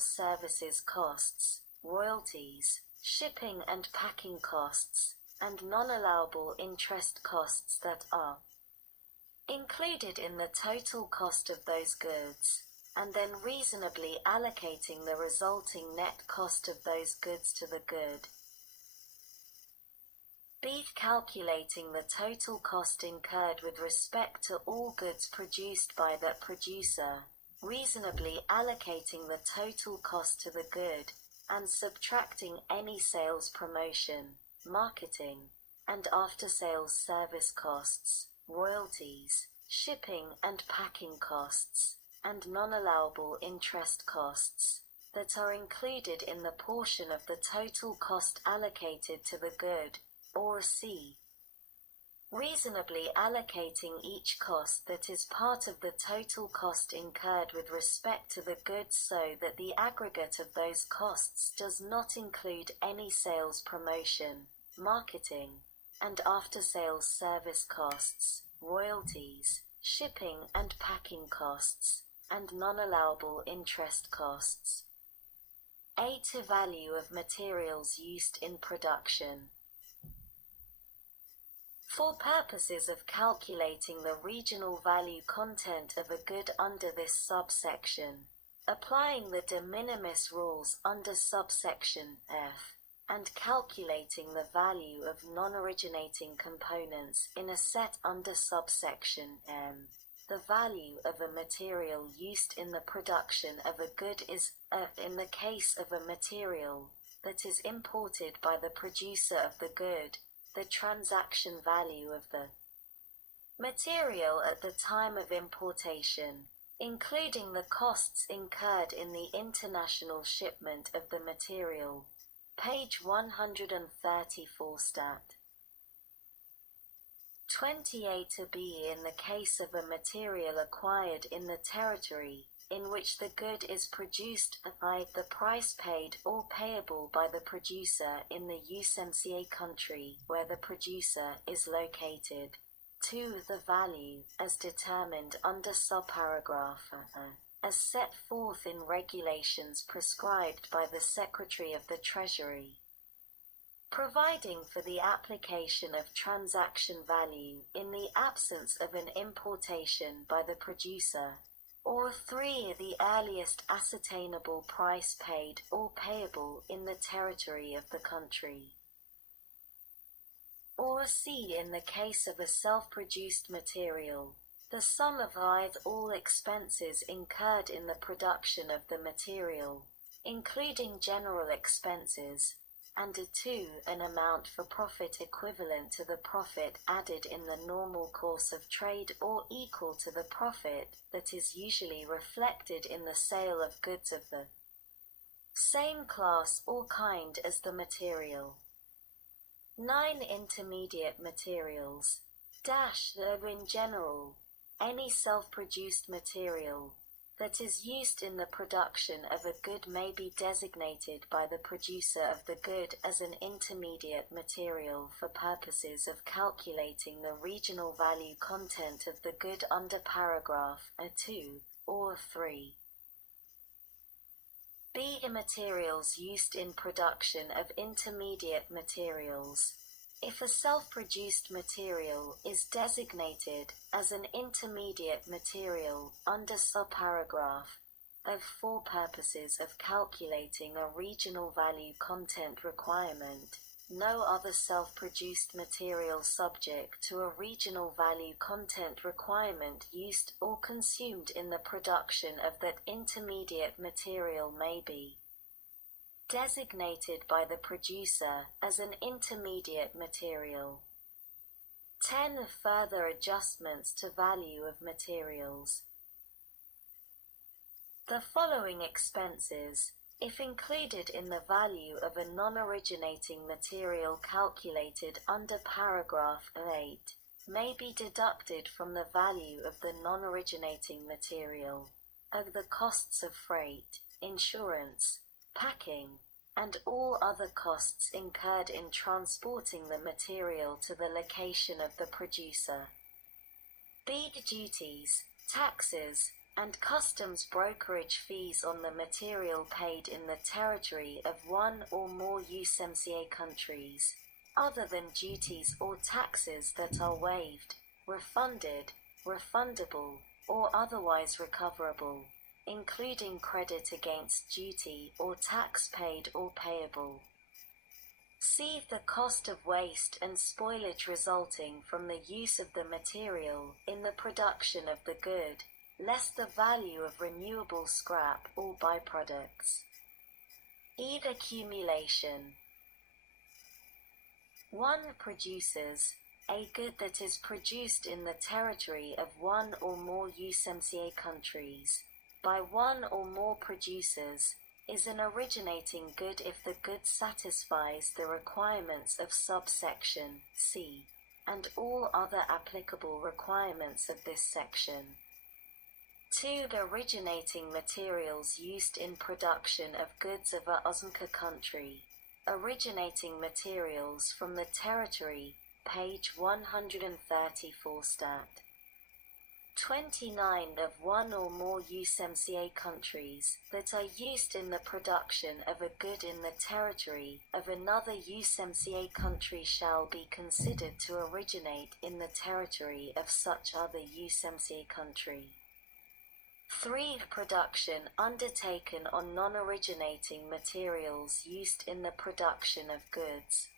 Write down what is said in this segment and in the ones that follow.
sales services costs, royalties, shipping and packing costs, and non-allowable interest costs that are included in the total cost of those goods, and then reasonably allocating the resulting net cost of those goods to the good. B. Calculating the total cost incurred with respect to all goods produced by that producer, reasonably allocating the total cost to the good, and subtracting any sales promotion, marketing, and after-sales service costs, royalties, shipping and packing costs, and non-allowable interest costs that are included in the portion of the total cost allocated to the good, or C. Reasonably allocating each cost that is part of the total cost incurred with respect to the good so that the aggregate of those costs does not include any sales promotion, marketing, and after-sales service costs, royalties, shipping and packing costs, and non-allowable interest costs. A. To value of materials used in production. For purposes of calculating the regional value content of a good under this subsection, applying the de minimis rules under subsection F, and calculating the value of non-originating components in a set under subsection M, the value of a material used in the production of a good is, in the case of a material that is imported by the producer of the good, the transaction value of the material at the time of importation, including the costs incurred in the international shipment of the material. Page 134 stat. 28b. In the case of a material acquired in the territory in which the good is produced, the price paid or payable by the producer in the USMCA country where the producer is located. 2. The value, as determined under subparagraph as set forth in regulations prescribed by the Secretary of the Treasury, providing for the application of transaction value in the absence of an importation by the producer. Or 3. The earliest ascertainable price paid or payable in the territory of the country. Or C. In the case of a self-produced material, the sum of all expenses incurred in the production of the material, including general expenses, and 2. An amount for profit equivalent to the profit added in the normal course of trade or equal to the profit that is usually reflected in the sale of goods of the same class or kind as the material. 9. Intermediate materials. In general, any self-produced material that is used in the production of a good may be designated by the producer of the good as an intermediate material for purposes of calculating the regional value content of the good under paragraph 2 or 3. B. Materials used in production of intermediate materials. If a self-produced material is designated as an intermediate material under subparagraph of for purposes of calculating a regional value content requirement, no other self-produced material subject to a regional value content requirement used or consumed in the production of that intermediate material may be designated by the producer as an intermediate material. 10. Further adjustments to value of materials. The following expenses, if included in the value of a non-originating material calculated under paragraph 8, may be deducted from the value of the non-originating material, of the costs of freight, insurance, packing, and all other costs incurred in transporting the material to the location of the producer. B. Duties, taxes, and customs brokerage fees on the material paid in the territory of one or more USMCA countries, other than duties or taxes that are waived, refunded, refundable, or otherwise recoverable, including credit against duty or tax paid or payable. See the cost of waste and spoilage resulting from the use of the material in the production of the good, less the value of renewable scrap or byproducts. Either accumulation. 1. Produces. A good that is produced in the territory of one or more USMCA countries, by one or more producers, is an originating good if the good satisfies the requirements of subsection C, and all other applicable requirements of this section. 2. The originating materials used in production of goods of a USMCA country. Originating materials from the territory, page 134 stat. 29. Of one or more USMCA countries that are used in the production of a good in the territory of another USMCA country shall be considered to originate in the territory of such other USMCA country. 3. Production undertaken on non-originating materials used in the production of goods.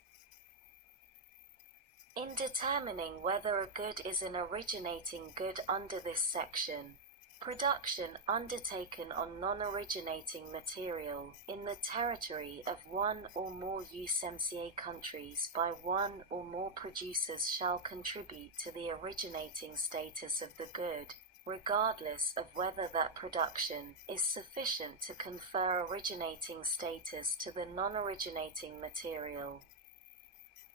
In determining whether a good is an originating good under this section, production undertaken on non-originating material in the territory of one or more USMCA countries by one or more producers shall contribute to the originating status of the good, regardless of whether that production is sufficient to confer originating status to the non-originating material.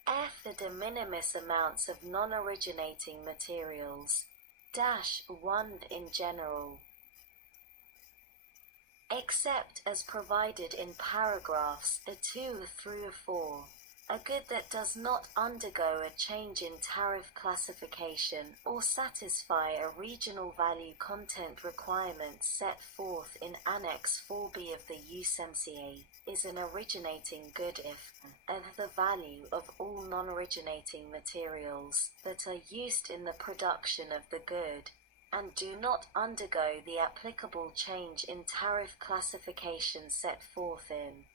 F. The de minimis amounts of non-originating materials. 1. In general, except as provided in paragraphs 2 through 4, a good that does not undergo a change in tariff classification or satisfy a regional value content requirement set forth in Annex 4B of the USMCA, is an originating good if the value of all non-originating materials that are used in the production of the good, and do not undergo the applicable change in tariff classification set forth in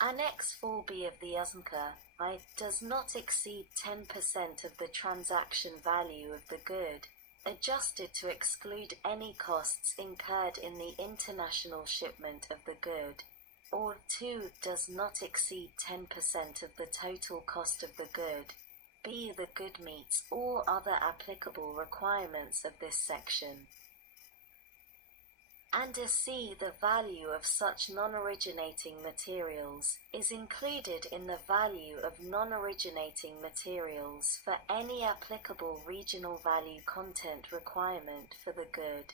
Annex 4B of the USMCA, does not exceed 10% of the transaction value of the good, adjusted to exclude any costs incurred in the international shipment of the good, or 2. Does not exceed 10% of the total cost of the good. B. The good meets all other applicable requirements of this section. And C. The value of such non-originating materials is included in the value of non-originating materials for any applicable regional value content requirement for the good.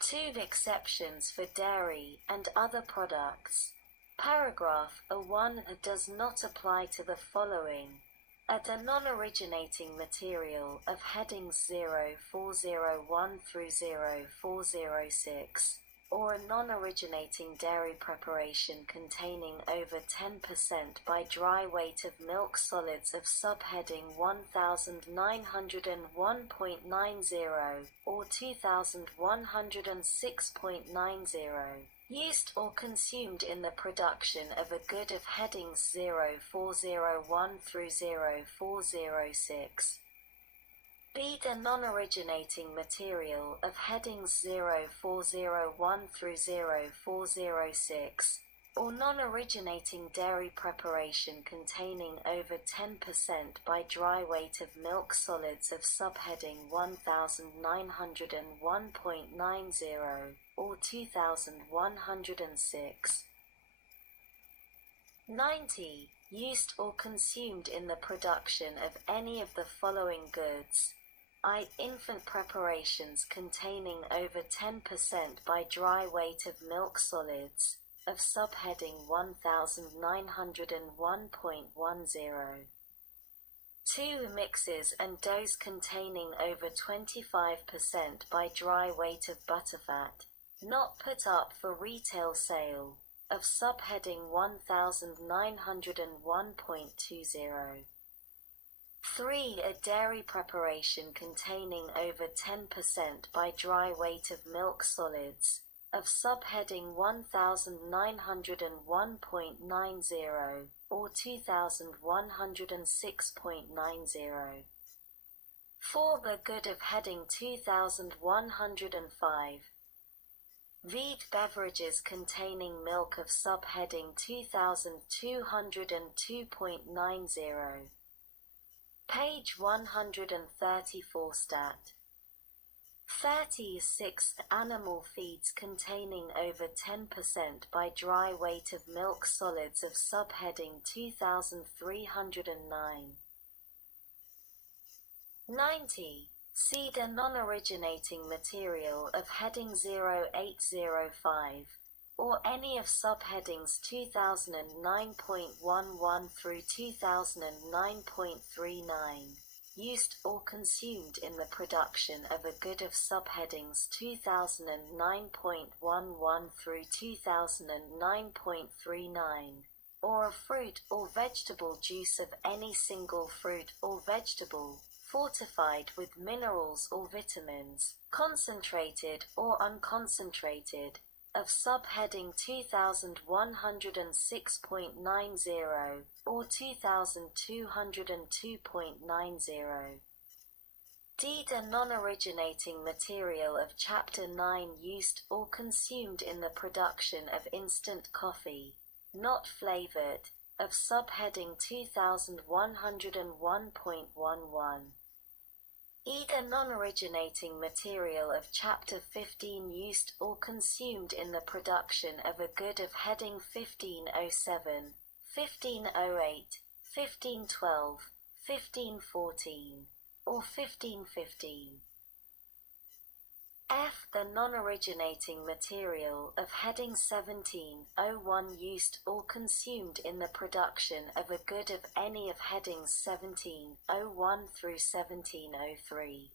2. Exceptions for dairy and other products. Paragraph 1 does not apply to the following. The non-originating material of headings 0401 through 0406, or a non-originating dairy preparation containing over 10% by dry weight of milk solids of subheading 1901.90 or 2106.90. Used or consumed in the production of a good of headings 0401 through 0406. B. The non-originating material of headings 0401 through 0406, or non-originating dairy preparation containing over 10% by dry weight of milk solids of subheading 1901.90 or 2106. 90. Used or consumed in the production of any of the following goods. Infant preparations containing over 10% by dry weight of milk solids of subheading 1901.10. 2 mixes and doughs containing over 25% by dry weight of butterfat, not put up for retail sale, of subheading 1901.20. 3. A dairy preparation containing over 10% by dry weight of milk solids, of subheading 1901.90 or 2106.90. 4. The good of heading 2105. Read beverages containing milk of subheading 2202.90. Page 134 stat. 36. Animal feeds containing over 10% by dry weight of milk solids of subheading 2309. 90. Seed a non-originating material of heading 0805, or any of subheadings 2009.11 through 2009.39, used or consumed in the production of a good of subheadings 2009.11 through 2009.39, or a fruit or vegetable juice of any single fruit or vegetable, fortified with minerals or vitamins, concentrated or unconcentrated, of subheading 2106.90 or 2202.90. D. A non-originating material of Chapter 9 used or consumed in the production of instant coffee, not flavored, of subheading 2101.11. A non-originating material of Chapter 15 used or consumed in the production of a good of heading 1507, 1508, 1512, 1514, or 1515. F. The non-originating material of heading 1701 used or consumed in the production of a good of any of headings 1701 through 1703.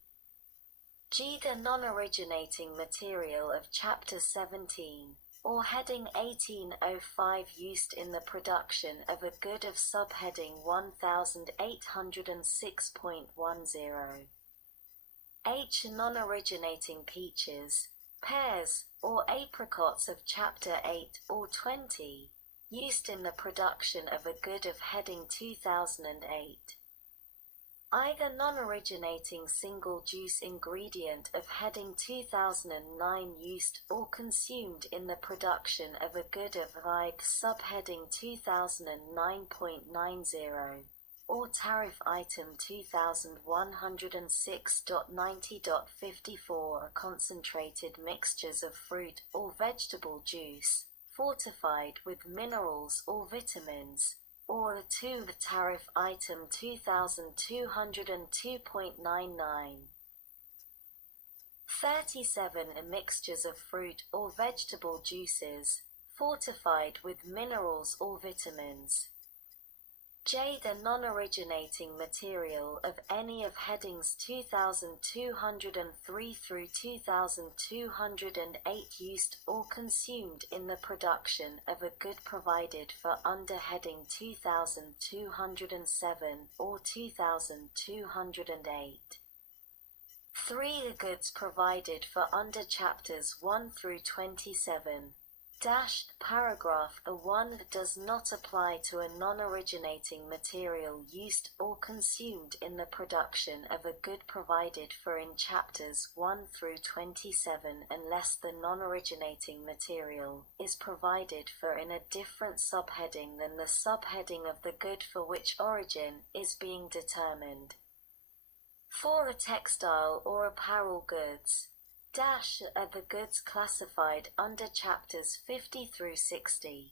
G. The non-originating material of Chapter 17, or heading 1805 used in the production of a good of subheading 1806.10. H. Non-originating peaches, pears, or apricots of Chapter 8 or 20, used in the production of a good of heading 2008. Either non-originating single juice ingredient of heading 2009 used or consumed in the production of a good of vibe subheading 2009.90. or tariff item 2106.90.54 are concentrated mixtures of fruit or vegetable juice, fortified with minerals or vitamins, or 2. The tariff item 2202.99. 37. Mixtures of fruit or vegetable juices, fortified with minerals or vitamins. J. The non-originating material of any of headings 2203 through 2208 used or consumed in the production of a good provided for under heading 2207 or 2208. 3. The goods provided for under chapters 1 through 27. Paragraph 1 does not apply to a non-originating material used or consumed in the production of a good provided for in chapters 1 through 27 unless the non-originating material is provided for in a different subheading than the subheading of the good for which origin is being determined. 4. A textile or apparel goods are the goods classified under chapters 50 through 60.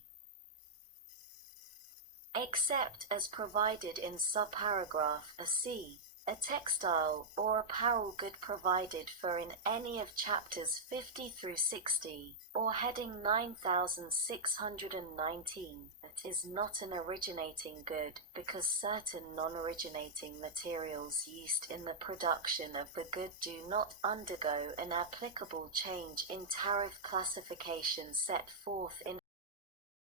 Except as provided in subparagraph C, A textile or apparel good provided for in any of chapters 50 through 60, or heading 9619, that is not an originating good, because certain non-originating materials used in the production of the good do not undergo an applicable change in tariff classification set forth in